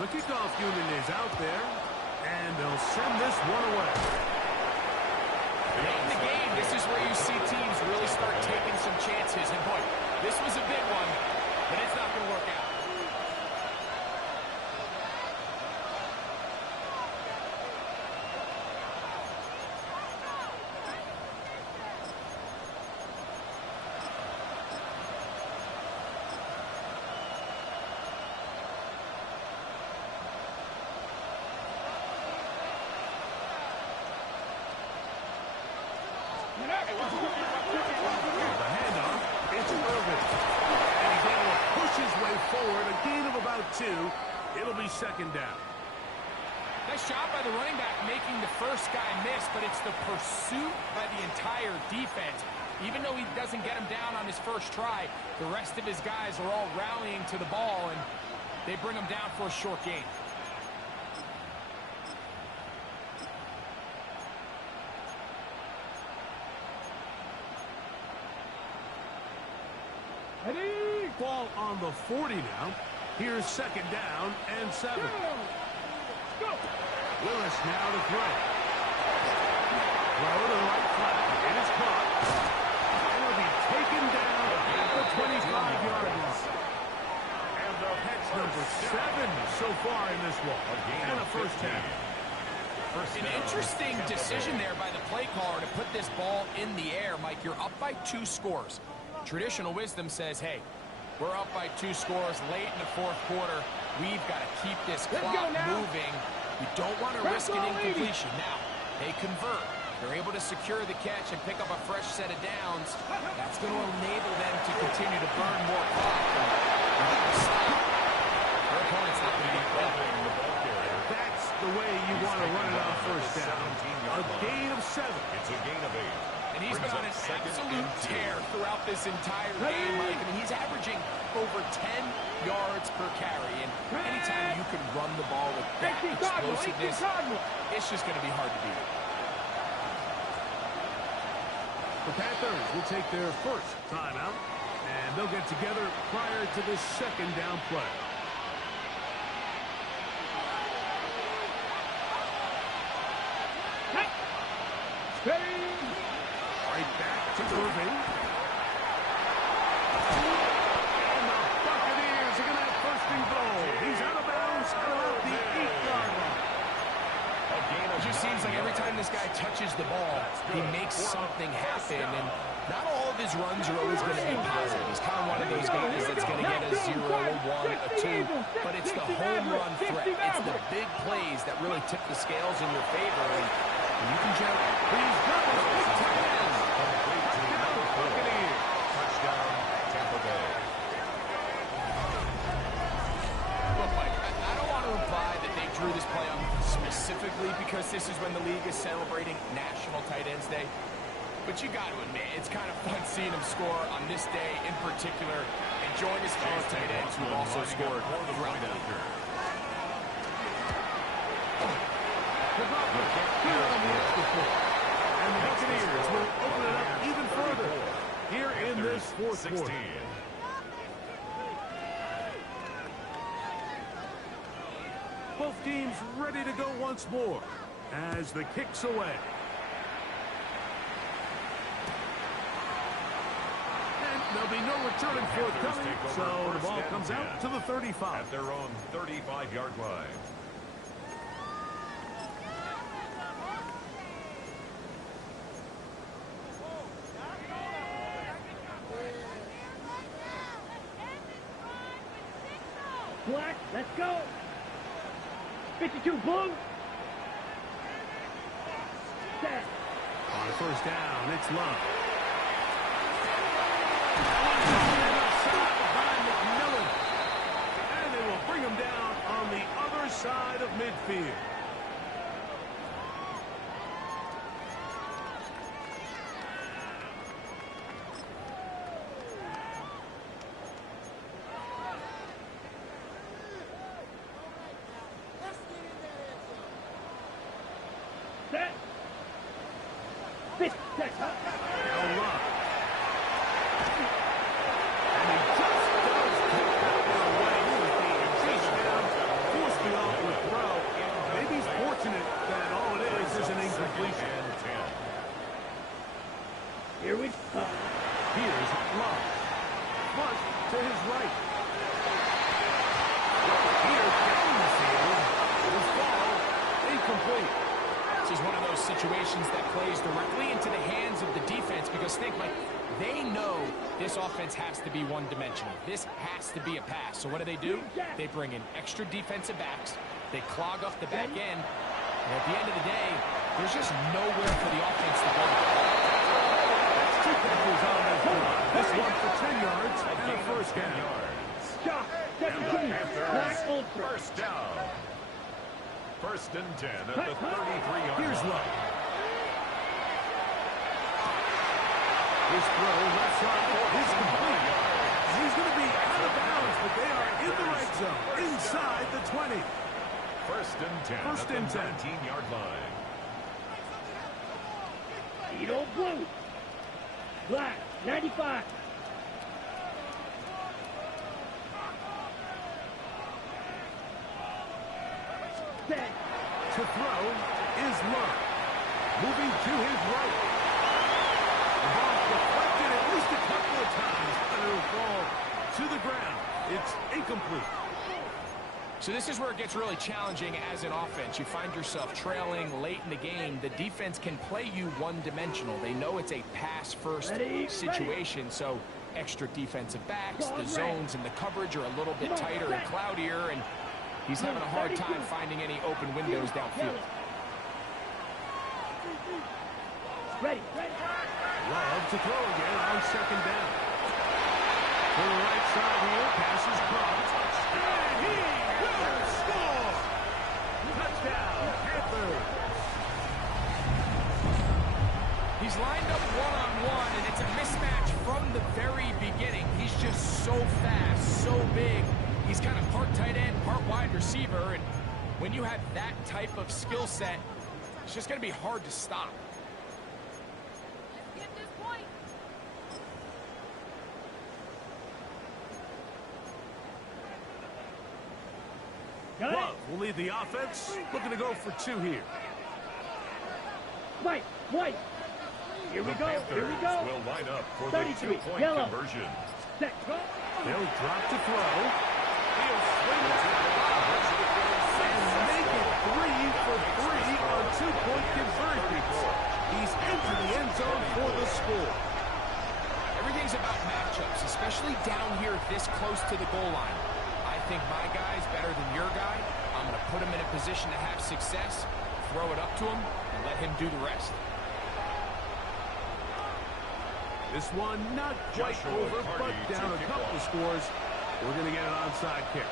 The kickoff unit is out there, and they'll send this one away. In the game, this is where you see teams really start taking some chances. And boy, this was a big one, but it's not going to work out. The handoff, it's Irvin. And he's able to push his way forward, a gain of about 2. It'll be second down. Nice job by the running back making the first guy miss, but it's the pursuit by the entire defense. Even though he doesn't get him down on his first try, the rest of his guys are all rallying to the ball, and they bring him down for a short gain. Ball on the 40 now. Here's second down and 7. Go. Willis now to throw. Throw to the right flat. It is caught. And will be taken down at the 25-yard line. And that's number 7 so far in this one. And a first down. An interesting decision there by the play caller to put this ball in the air. Mike, you're up by 2 scores. Traditional wisdom says, hey, we're up by 2 scores late in the fourth quarter. We've got to keep this clock moving. You don't want to risk an incompletion. Now, they convert. They're able to secure the catch and pick up a fresh set of downs. That's going to enable them to continue to burn more clock. Their opponent's not going to be helping the ball carrier. That's the way you want to run it on first down. A gain of 7. It's a gain of 8. And he's been on an absolute tear throughout this entire game, Mike. I mean, he's averaging over 10 yards per carry. And anytime you can run the ball with that explosiveness, it's just going to be hard to beat. The Panthers will take their first timeout, and they'll get together prior to this second down play. Right back to Irving. And the Buccaneers are going to have first and goal. He's out of bounds at about the 8-yard line. It just seems like every time this guy touches the ball, he makes something happen. And not all of his runs are always going to be positive. He's kind of one of those guys that's going to get a 0, a 1, a 2. But it's the home run threat. It's the big plays that really tip the scales in your favor. And you can generate. He's got his big tight end. Touchdown, Tampa Bay. Look, Mike, I don't want to imply that they drew this play up specifically because this is when the league is celebrating National Tight Ends Day. But you got to admit, it's kind of fun seeing him score on this day in particular and join his fellow tight ends who've also scored throughout the league. And the Buccaneers will open it up even further here in this fourth quarter. Both teams ready to go once more as the kick's away. And there'll be no returning forthcoming, so the ball comes out to the 35. At their own 35-yard line. Black, let's go. 52 blue. Set. On first down, it's Love. And they will bring him down on the other side of midfield. Set. Pitch. Set. Now Love. And he just does take that one away. He was being chased down, forced me off with throw. Maybe he's fortunate that all it is an incompletion. Here we go. Here's Love. Flush to his right. Here down the field. His ball incomplete. This is one of those situations that plays directly into the hands of the defense because think, Mike, they know this offense has to be one-dimensional. This has to be a pass. So what do? They bring in extra defensive backs. They clog up the back end. And at the end of the day, there's just nowhere for the offense to go. Two catches on this one. This one for 10 yards and a first down. Shot, 17, Black Ultra. First down. First and 10 at the 33-yard Here's line. Love. His throw left side is complete. And he's going to be out of bounds, but they are in the right zone, inside the 20. First and 10 First at and the 10. 19-yard line. Edo Blue. Black, 95. Set. To throw is Love. Moving to his right. The ball deflected at least a couple of times, but it'll fall to the ground. It's incomplete. So this is where it gets really challenging as an offense. You find yourself trailing late in the game. The defense can play you one-dimensional. They know it's a pass-first situation, so extra defensive backs, the zones and the coverage are a little bit tighter and cloudier, and he's having a hard time finding any open windows downfield. Ready. Love to throw again on second down. To the right side here, passes crossed, and he will score! Touchdown, Panthers! He's lined up one-on-one, and it's a mismatch from the very beginning. He's just so fast, so big. He's kind of part tight end, part wide receiver, and when you have that type of skill set, it's just going to be hard to stop. Love will lead the offense, looking to go for two here. White. Here we The go. Panthers will line up for the 33, two-point yellow. conversion. Set. Go. They'll drop to throw. He'll swing it and make it 3 for 3 on two-point conversions. He's into the end zone for the score. Everything's about matchups, especially down here this close to the goal line. I think my guy's better than your guy. I'm going to put him in a position to have success, throw it up to him, and let him do the rest. This one not quite Joshua over, but Carty down to a kick couple of off. scores. We're going to get an onside kick.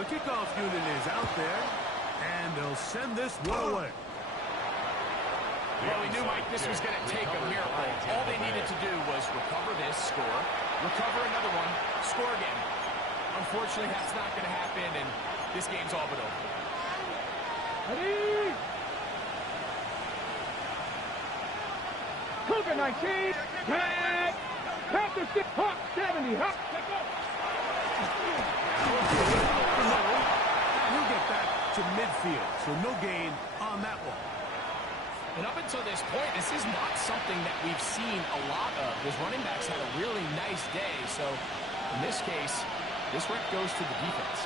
The kickoff unit is out there, and they'll send this one away. Well, we knew, Mike, this was going to take a miracle. All they needed to do was recover this, score, recover another one, score again. Unfortunately, that's not going to happen, and this game's all but over. Ready. Cougar 19. Tag. Panther 6. Hawk 70. Hawk. He'll get back to midfield, so no gain on that one. And up until this point, this is not something that we've seen a lot of. His running backs had a really nice day, so in this case, this rep goes to the defense.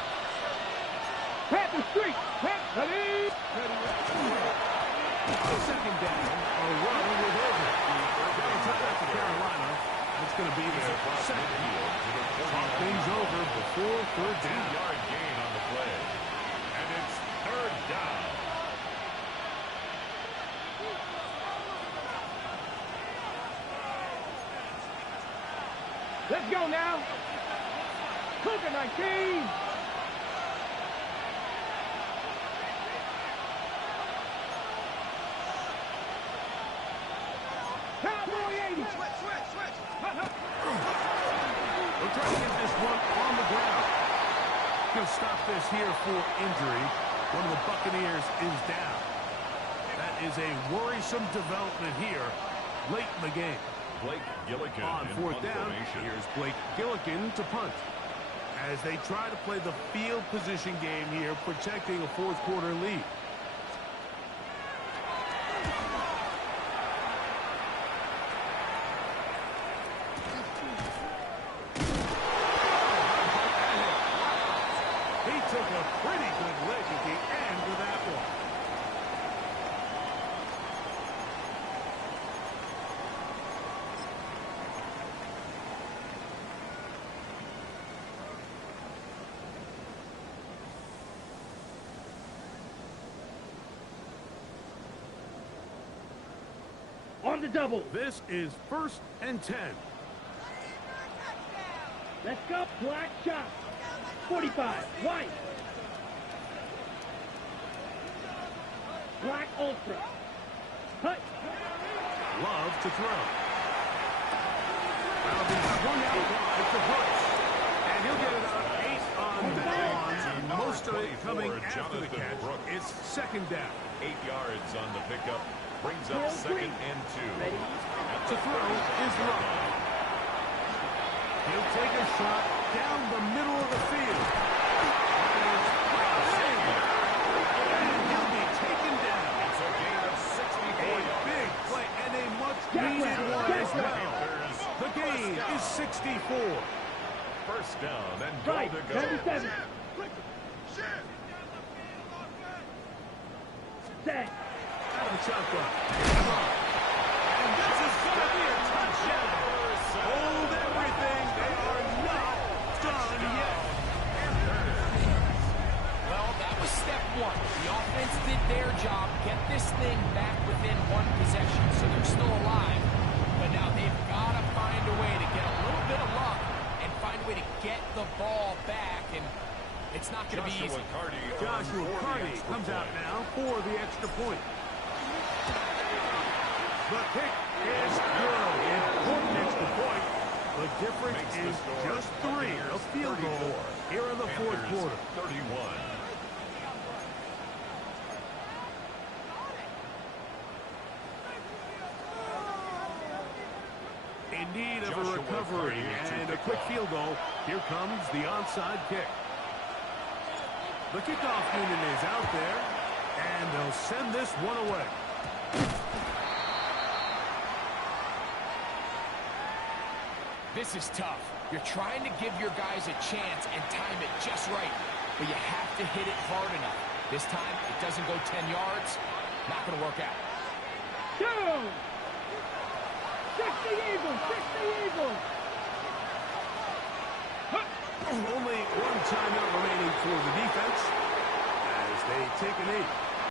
Panther Street. Ready. Second down, a run with over. Going to Carolina. It's going to be their second. Talk things over before third down. 2-yard gain on the play. And it's third down. Let's go now. Cougar 19. Cowboy 80. They'll try to get this one on the ground. Going to stop this here for injury. One of the Buccaneers is down. That is a worrisome development here late in the game. Blake Gillikin On in fourth punt down, formation. here's Blake Gillikin to punt. As they try to play the field position game here, protecting a fourth quarter lead. He took a pretty good lick at the end of that one. On the double. This is 1st and 10. Let's go. Black shot. 45. White. Black ultra. Hut. Love to throw. That'll be swung out wide to Bucs. And he'll get it out 8 on that one. Most of it coming after the catch. It's 2nd down. 8 yards on the pickup. Brings up 2nd and 2. To throw is Love. He'll take a shot down the middle of the field. And he'll be taken down. It's a gain of 64 yards. Big play and a much-needed one as well. The gain is 64. 1st down and goal Right. to go. 77. Set. Out of the shotgun. And this is going to be a touchdown. Hold everything. They are not done yet. Well, that was step 1. The offense did their job, get this thing back within 1 possession, so they're still alive. But now they've got to find a way to get a little bit of luck and find a way to get the ball back, and it's not going to be easy. Joshua Carty comes out now for the extra point. The kick is good. Important extra point. The difference is just 3. A field goal here in the 4th quarter. 31. In need of a recovery and a quick field goal. Here comes the onside kick. The kickoff unit is out there, and they'll send this one away. This is tough. You're trying to give your guys a chance and time it just right, but you have to hit it hard enough. This time, it doesn't go 10 yards. Not going to work out. 2. 60 Eagles. 60 Eagles. Only one timeout remaining for the defense as they take a knee.